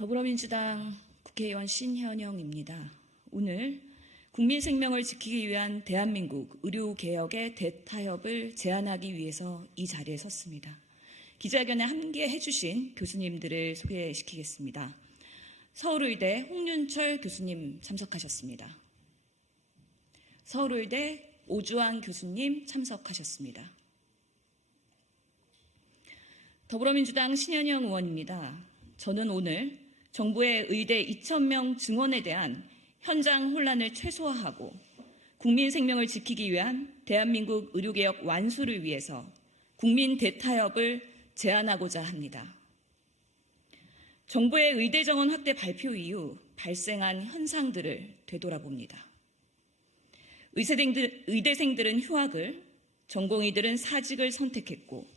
더불어민주당 국회의원 신현영입니다. 오늘 국민 생명을 지키기 위한 대한민국 의료개혁의 대타협을 제안하기 위해서 이 자리에 섰습니다. 기자회견에 함께해 주신 교수님들을 소개시키겠습니다. 서울의대 홍윤철 교수님 참석하셨습니다. 서울의대 오주환 교수님 참석하셨습니다. 더불어민주당 신현영 의원입니다. 저는 오늘 정부의 의대 2,000명 증원에 대한 현장 혼란을 최소화하고 국민 생명을 지키기 위한 대한민국 의료개혁 완수를 위해서 국민 대타협을 제안하고자 합니다. 정부의 의대 정원 확대 발표 이후 발생한 현상들을 되돌아봅니다. 의대생들은 휴학을, 전공의들은 사직을 선택했고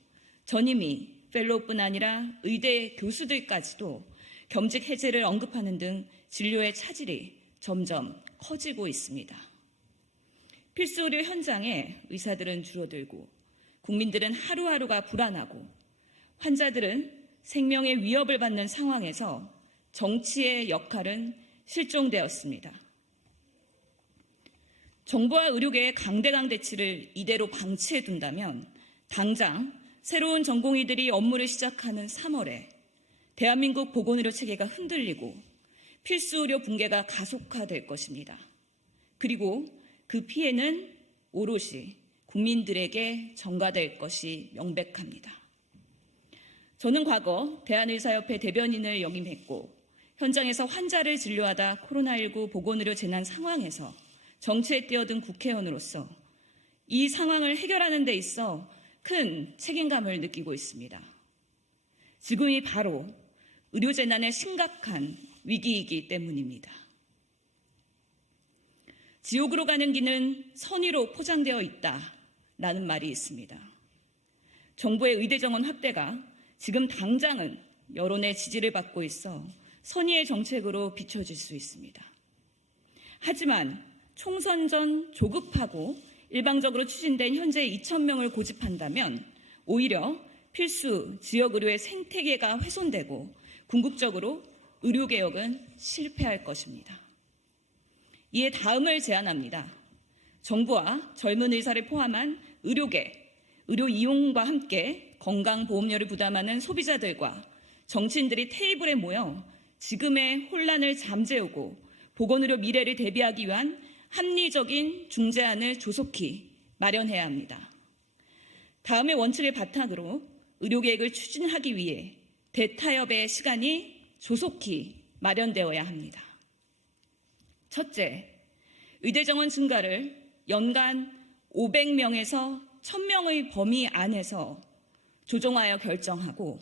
전임의, 펠로우뿐 아니라 의대 교수들까지도 겸직 해제를 언급하는 등 진료의 차질이 점점 커지고 있습니다. 필수 의료 현장에 의사들은 줄어들고 국민들은 하루하루가 불안하고 환자들은 생명의 위협을 받는 상황에서 정치의 역할은 실종되었습니다. 정부와 의료계의 강대강 대치를 이대로 방치해 둔다면 당장 새로운 전공의들이 업무를 시작하는 3월에 대한민국 보건의료 체계가 흔들리고 필수 의료 붕괴가 가속화될 것입니다. 그리고 그 피해는 오롯이 국민들에게 전가될 것이 명백합니다. 저는 과거 대한의사협회 대변인을 역임했고 현장에서 환자를 진료하다 코로나19 보건의료 재난 상황에서 정치에 뛰어든 국회의원으로서 이 상황을 해결하는 데 있어 큰 책임감을 느끼고 있습니다. 지금이 바로 의료재난의 심각한 위기이기 때문입니다. 지옥으로 가는 길은 선의로 포장되어 있다라는 말이 있습니다. 정부의 의대 정원 확대가 지금 당장은 여론의 지지를 받고 있어 선의의 정책으로 비춰질 수 있습니다. 하지만 총선 전 조급하고 일방적으로 추진된 현재 2,000명을 고집한다면 오히려 필수 지역의료의 생태계가 훼손되고 궁극적으로 의료개혁은 실패할 것입니다. 이에 다음을 제안합니다. 정부와 젊은 의사를 포함한 의료계, 의료 이용과 함께 건강보험료를 부담하는 소비자들과 정치인들이 테이블에 모여 지금의 혼란을 잠재우고 보건의료 미래를 대비하기 위한 합리적인 중재안을 조속히 마련해야 합니다. 다음의 원칙을 바탕으로 의료계획을 추진하기 위해 대타협의 시간이 조속히 마련되어야 합니다. 첫째, 의대 정원 증가를 연간 500명에서 1,000명의 범위 안에서 조정하여 결정하고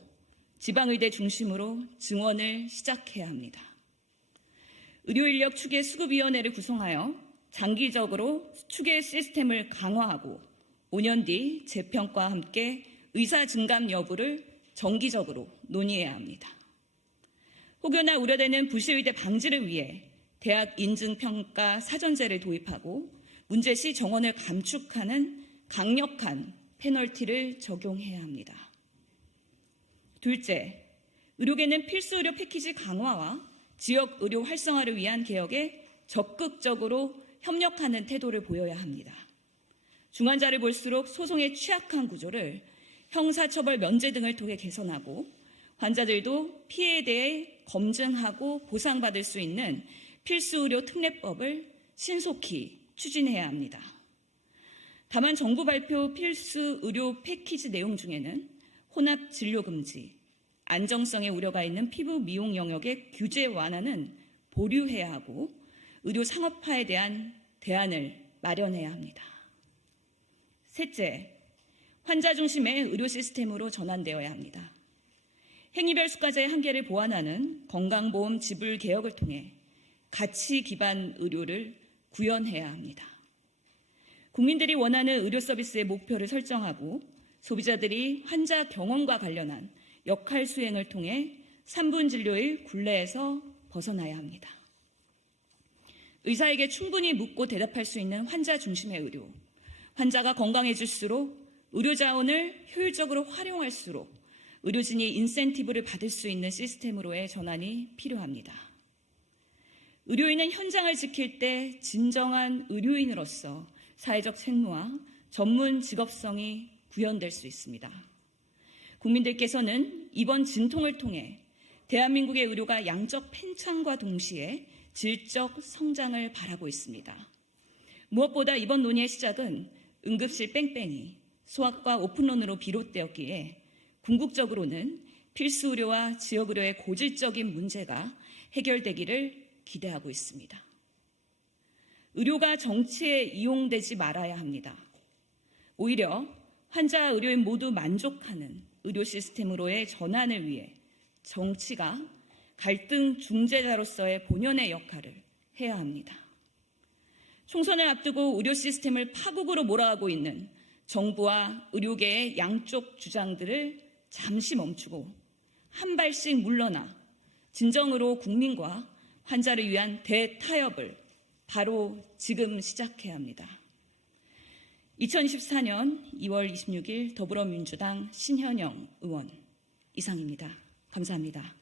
지방의대 중심으로 증원을 시작해야 합니다. 의료인력 추계 수급위원회를 구성하여 장기적으로 추계 시스템을 강화하고 5년 뒤 재평가와 함께 의사 증감 여부를 정기적으로 논의해야 합니다. 혹여나 우려되는 부실의대 방지를 위해 대학 인증평가 사전제를 도입하고 문제시 정원을 감축하는 강력한 페널티를 적용해야 합니다. 둘째, 의료계는 필수의료 패키지 강화와 지역의료 활성화를 위한 개혁에 적극적으로 협력하는 태도를 보여야 합니다. 중환자를 볼수록 소송의 취약한 구조를 형사처벌 면제 등을 통해 개선하고 환자들도 피해에 대해 검증하고 보상받을 수 있는 필수의료 특례법을 신속히 추진해야 합니다. 다만 정부 발표 필수의료 패키지 내용 중에는 혼합 진료 금지, 안정성에 우려가 있는 피부 미용 영역의 규제 완화는 보류해야 하고 의료 상업화에 대한 대안을 마련해야 합니다. 셋째, 환자 중심의 의료 시스템으로 전환되어야 합니다. 행위별 수가제의 한계를 보완하는 건강보험 지불 개혁을 통해 가치 기반 의료를 구현해야 합니다. 국민들이 원하는 의료 서비스의 목표를 설정하고 소비자들이 환자 경험과 관련한 역할 수행을 통해 3분 진료의 굴레에서 벗어나야 합니다. 의사에게 충분히 묻고 대답할 수 있는 환자 중심의 의료, 환자가 건강해질수록 의료 자원을 효율적으로 활용할수록 의료진이 인센티브를 받을 수 있는 시스템으로의 전환이 필요합니다. 의료인은 현장을 지킬 때 진정한 의료인으로서 사회적 책무와 전문 직업성이 구현될 수 있습니다. 국민들께서는 이번 진통을 통해 대한민국의 의료가 양적 팽창과 동시에 질적 성장을 바라고 있습니다. 무엇보다 이번 논의의 시작은 응급실 뺑뺑이, 소아과 오픈런으로 비롯되었기에 궁극적으로는 필수 의료와 지역 의료의 고질적인 문제가 해결되기를 기대하고 있습니다. 의료가 정치에 이용되지 말아야 합니다. 오히려 환자와 의료인 모두 만족하는 의료 시스템으로의 전환을 위해 정치가 갈등 중재자로서의 본연의 역할을 해야 합니다. 총선을 앞두고 의료 시스템을 파국으로 몰아가고 있는 정부와 의료계의 양쪽 주장들을 잠시 멈추고 한 발씩 물러나 진정으로 국민과 환자를 위한 대타협을 바로 지금 시작해야 합니다. 2024년 2월 26일 더불어민주당 신현영 의원 이상입니다. 감사합니다.